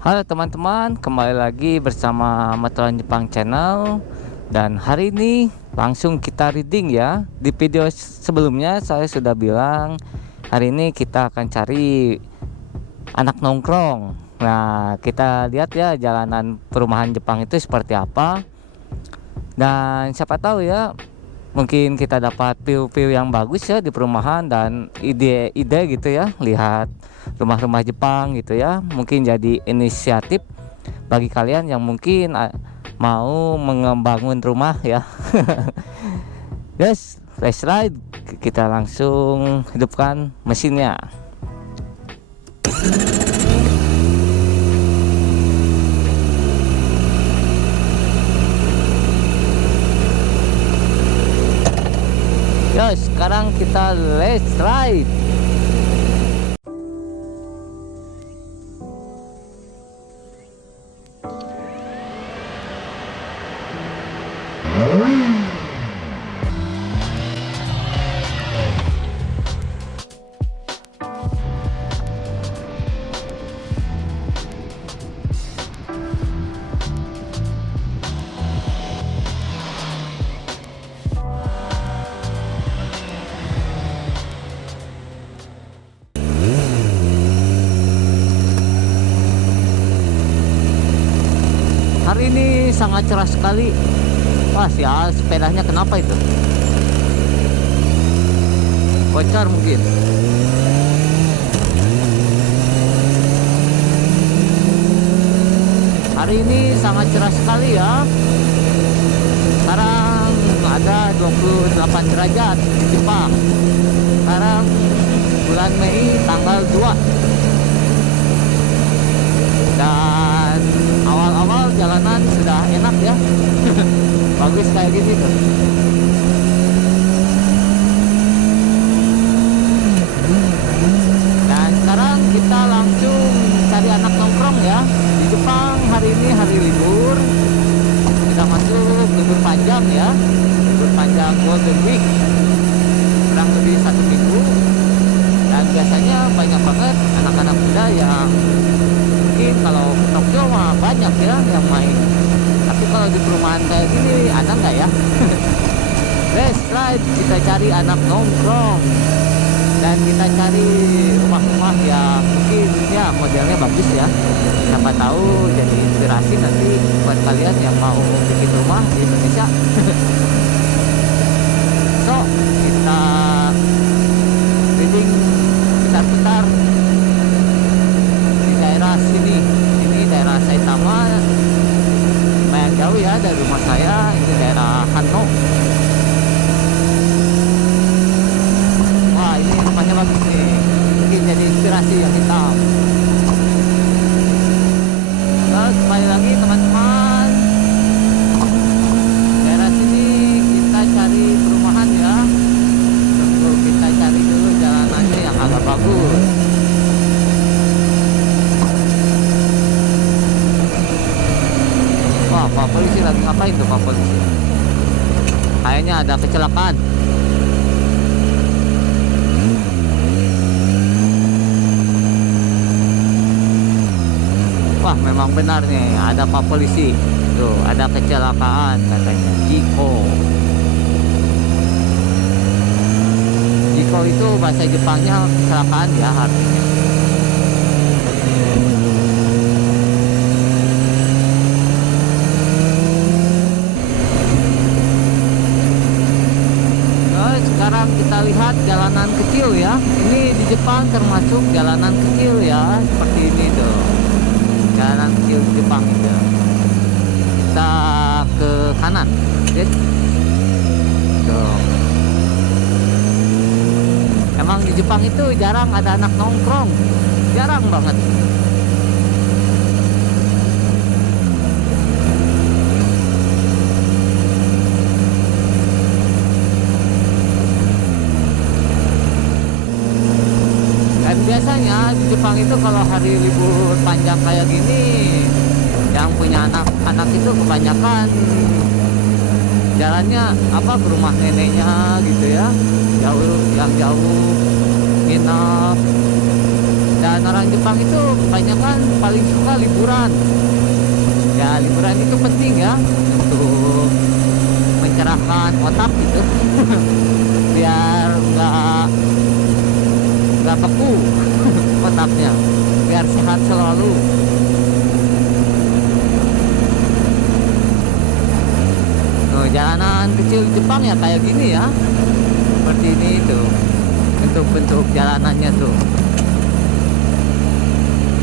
Halo teman-teman, kembali lagi bersama Maturan Jepang Channel. Dan hari ini langsung kita reading ya. Di video sebelumnya saya sudah bilang hari ini kita akan cari anak nongkrong. Nah, kita lihat ya jalanan perumahan Jepang itu seperti apa. Dan siapa tahu ya, mungkin kita dapat view-view yang bagus ya di perumahan dan ide-ide gitu ya, lihat rumah-rumah Jepang gitu ya, mungkin jadi inisiatif bagi kalian yang mungkin mau membangun rumah ya. Yes, let's ride. Kita langsung hidupkan mesinnya. Yo, sekarang kita let's ride. Hari ini sangat cerah sekali. Wah, sial, sepedanya kenapa itu? Bocor mungkin. Hari ini sangat cerah sekali ya. Sekarang ada 28 derajat di Jepang. Sekarang bulan Mei tanggal 2. Dan awal-awal jalanan sudah enak ya. Bagus kayak gini tuh. Dan sekarang kita langsung cari anak nongkrong ya. Di Jepang hari ini hari libur. Kita masuk libur panjang ya. Libur panjang Golden Week, kurang lebih 1 minggu. Dan biasanya banyak banget anak-anak muda yang mungkin kalau ke Tokyo mah banyak ya yang main. Tapi kalau di perumahan kayak gini ada nggak ya? Let's ride, kita cari anak nongkrong. Dan kita cari rumah-rumah yang mungkin ya modelnya bagus ya. Siapa tahu jadi inspirasi nanti buat kalian yang mau bikin rumah di Indonesia. So, kita reading putar-putar di daerah sini. Ini daerah Saitama, lumayan jauh ya dari rumah saya. Ini daerah Hanno. Wah, ini rumahnya bagus nih, mungkin jadi inspirasi yang hitam. Terus kembali lagi teman-teman, daerah sini kita cari perumahan ya. Tentu kita cari dulu jalanannya yang agak bagus. Wah, Pak Polisi lagi ngapain tuh Pak Polisi? Kayaknya ada kecelakaan. Wah, memang benar nih, ada Pak Polisi. Tuh, ada kecelakaan katanya. Jiko itu bahasa Jepangnya kecelakaan ya artinya. Nah, sekarang kita lihat jalanan kecil ya. Ini di Jepang termasuk jalanan kecil ya, seperti ini tuh. Jalanan kecil di Jepang itu. Kita ke kanan, oke? Tuh. Emang di Jepang itu jarang ada anak nongkrong, jarang banget. Dan biasanya di Jepang itu kalau hari libur panjang kayak gini, yang punya anak-anak itu kebanyakan jalannya apa ke rumah neneknya gitu ya, jauh, yang jauh nginep. Dan Dan orang Jepang itu kebanyakan paling suka liburan. Ya liburan itu penting ya untuk mencerahkan otak gitu. Biar nggak beku otaknya, biar sehat selalu. Tuh, jalanan kecil Jepang ya kayak gini ya, seperti ini tuh bentuk-bentuk jalanannya tuh.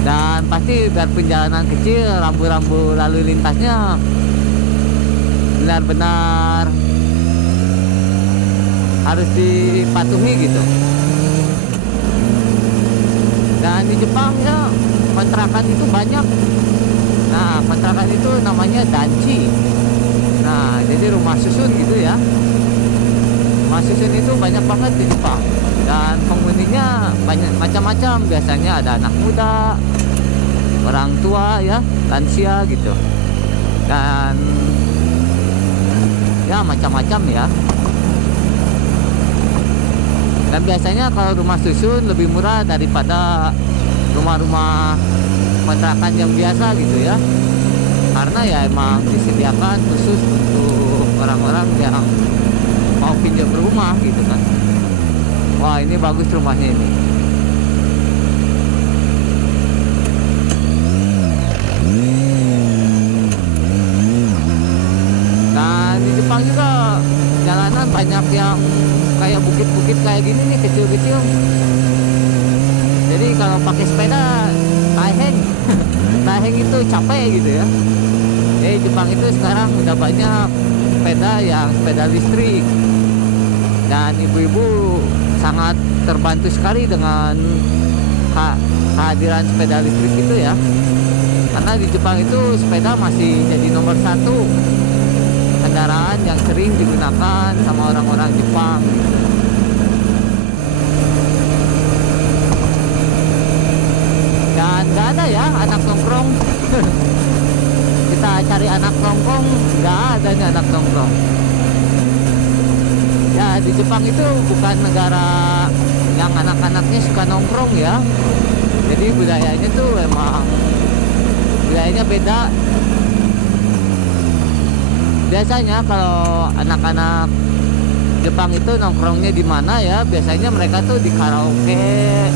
Dan pasti biarpun jalanan kecil, rambu-rambu lalu lintasnya benar-benar harus dipatuhi gitu. Dan di Jepang ya kontrakan itu banyak. Nah kontrakan itu namanya danchi. Nah jadi rumah susun gitu ya. Rumah susun itu banyak banget di Jepang. Dan penghuninya banyak macam-macam. Biasanya ada anak muda, orang tua ya, lansia gitu. Dan ya macam-macam ya. Dan biasanya kalau rumah susun lebih murah daripada rumah-rumah kontrakan yang biasa gitu ya. Karena ya emang disediakan khusus untuk orang-orang yang mau pinjam rumah gitu kan. Wah ini bagus rumahnya ini. Nah di Jepang juga jalanan banyak yang kayak bukit-bukit kayak gini nih, kecil-kecil. Jadi kalau pakai sepeda taheng taheng itu capek gitu ya. Jadi Jepang itu sekarang udah banyak sepeda listrik. Dan ibu-ibu sangat terbantu sekali dengan kehadiran sepeda listrik itu ya. Karena di Jepang itu sepeda masih jadi nomor satu kendaraan yang sering digunakan sama orang-orang Jepang. Dan nggak ada ya anak nongkrong. Kita cari anak nongkrong, nggak ada nih anak nongkrong. Ya di Jepang itu bukan negara yang anak-anaknya suka nongkrong ya. Jadi budayanya tuh emang budayanya beda. Biasanya kalau anak-anak Jepang itu nongkrongnya di mana ya? Biasanya mereka tuh di karaoke,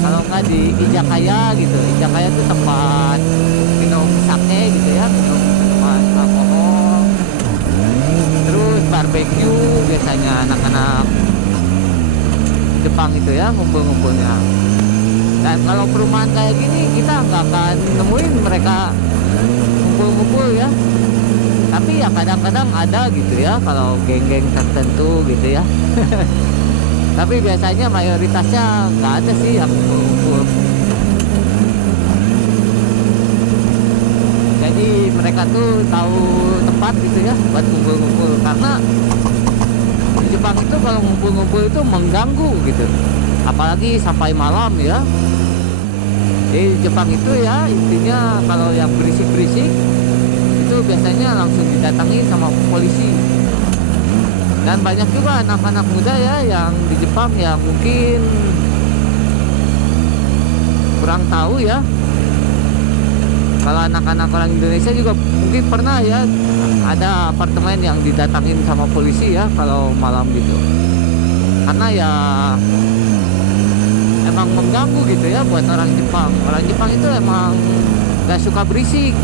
kalau nggak di izakaya gitu. Izakaya tuh tempat minum sake gitu ya, minum minuman alkohol. Terus barbeque biasanya anak-anak Jepang itu ya ngumpul-ngumpulnya. Dan kalau perumahan kayak gini kita nggak akan nemuin mereka ngumpul-ngumpul ya. Tapi ya kadang-kadang ada gitu ya kalau geng-geng tertentu gitu ya. Tapi biasanya mayoritasnya nggak ada sih yang ngumpul. Jadi mereka tuh tahu tempat gitu ya buat ngumpul-ngumpul. Karena di Jepang itu kalau ngumpul-ngumpul itu mengganggu gitu. Apalagi sampai malam ya. Di Jepang itu ya intinya kalau yang berisik-berisik itu biasanya langsung didatangi sama polisi. Dan banyak juga anak-anak muda ya yang di Jepang ya mungkin kurang tahu ya. Kalau anak-anak orang Indonesia juga mungkin pernah ya ada apartemen yang didatangin sama polisi ya kalau malam gitu. Karena ya emang mengganggu gitu ya buat orang Jepang. Orang Jepang itu emang gak suka berisik.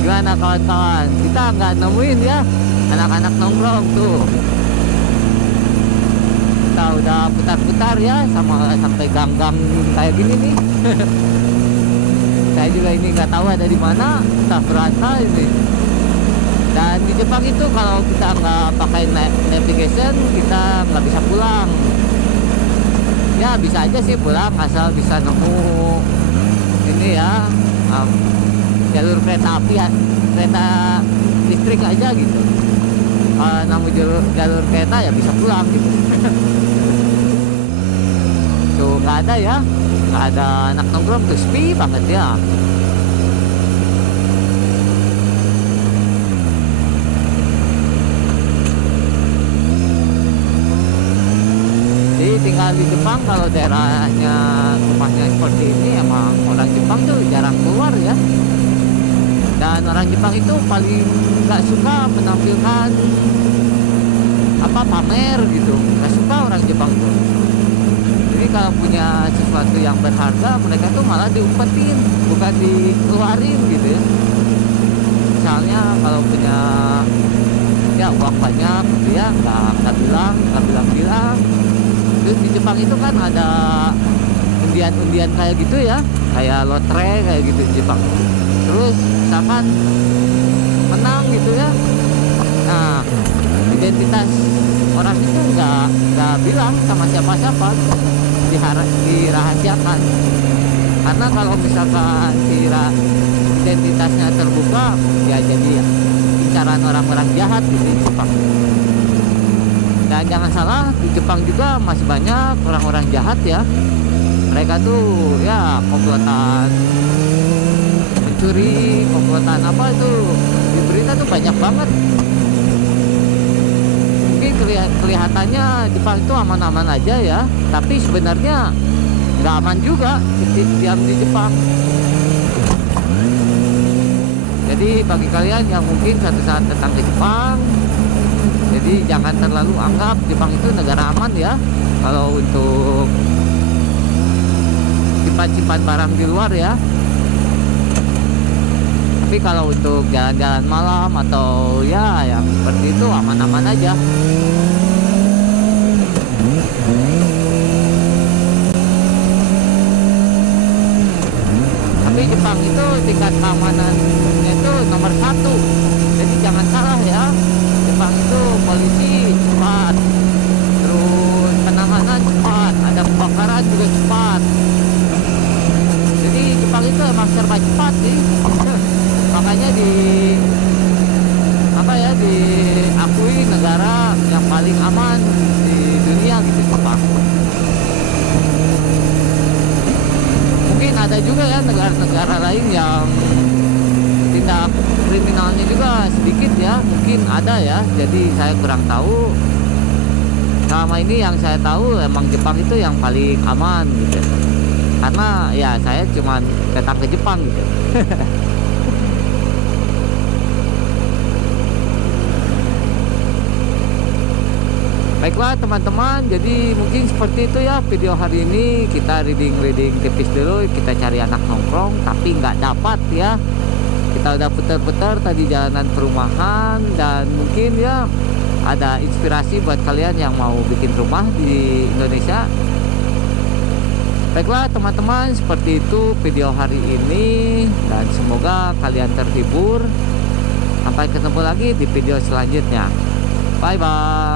Gimana kawan-kawan, kita nggak nemuin ya anak-anak nongkrong tuh. Kita udah putar-putar ya sampai gang-gang kayak gini nih. Saya juga ini nggak tahu ada di mana, entah beranta ini. Dan di Jepang itu kalau kita nggak pakai navigation kita nggak bisa pulang. Ya bisa aja sih pulang asal bisa nemu ini ya jalur kereta api ya, kereta listrik aja gitu. Nemu jalur kereta ya bisa pulang gitu. Tuh nggak ada ya, nggak ada anak nongkrong tuh, sepi banget ya. Jadi tinggal di Jepang kalau daerahnya rumahnya seperti ini, emang orang Jepang tuh jarang keluar ya. Dan orang Jepang itu paling nggak suka menampilkan apa pamer gitu, nggak suka orang Jepang tuh. Jadi kalau punya sesuatu yang berharga, mereka tuh malah diumpetin, bukan dikeluarin gitu ya. Misalnya kalau punya ya uang banyak, dia nggak bilang. Terus di Jepang itu kan ada undian kayak gitu ya, kayak lotre kayak gitu di Jepang. Terus misalkan menang gitu ya, nah identitas orang itu nggak bilang sama siapa-siapa, dirahasiakan. Karena kalau misalkan identitasnya terbuka, ya jadi incaran orang-orang jahat gitu di Jepang. Dan jangan salah, di Jepang juga masih banyak orang-orang jahat ya. Mereka tuh ya komplotan mencuri, komplotan apa itu di berita tuh banyak banget. Mungkin kelihatannya Jepang itu aman-aman aja ya, tapi sebenarnya nggak aman juga diam di Jepang. Jadi bagi kalian yang mungkin suatu saat datang ke Jepang, jadi jangan terlalu anggap Jepang itu negara aman ya. Kalau untuk simpan barang di luar ya. Tapi kalau untuk jalan-jalan malam atau ya yang seperti itu aman-aman aja. Tapi Jepang itu tingkat keamanannya itu nomor 1. Jadi jangan salah ya. Jepang itu polisi cepat, terus penanganan cepat, ada kebakaran juga cepat. Jadi Jepang itu emang serba cepat sih. Makanya diakui negara yang paling aman di dunia gitu, Jepang. Mungkin ada juga ya negara-negara lain yang tindak kriminalnya juga sedikit ya, mungkin ada ya. Jadi saya kurang tahu. Selama ini yang saya tahu emang Jepang itu yang paling aman gitu. Karena ya saya cuma datang ke Jepang gitu. Baiklah teman-teman, jadi mungkin seperti itu ya video hari ini. Kita reading tipis dulu, kita cari anak nongkrong tapi nggak dapat ya. Kita udah putar-putar tadi jalanan perumahan, dan mungkin ya ada inspirasi buat kalian yang mau bikin rumah di Indonesia. Baiklah teman-teman, seperti itu video hari ini, dan semoga kalian terhibur. Sampai ketemu lagi di video selanjutnya. Bye bye.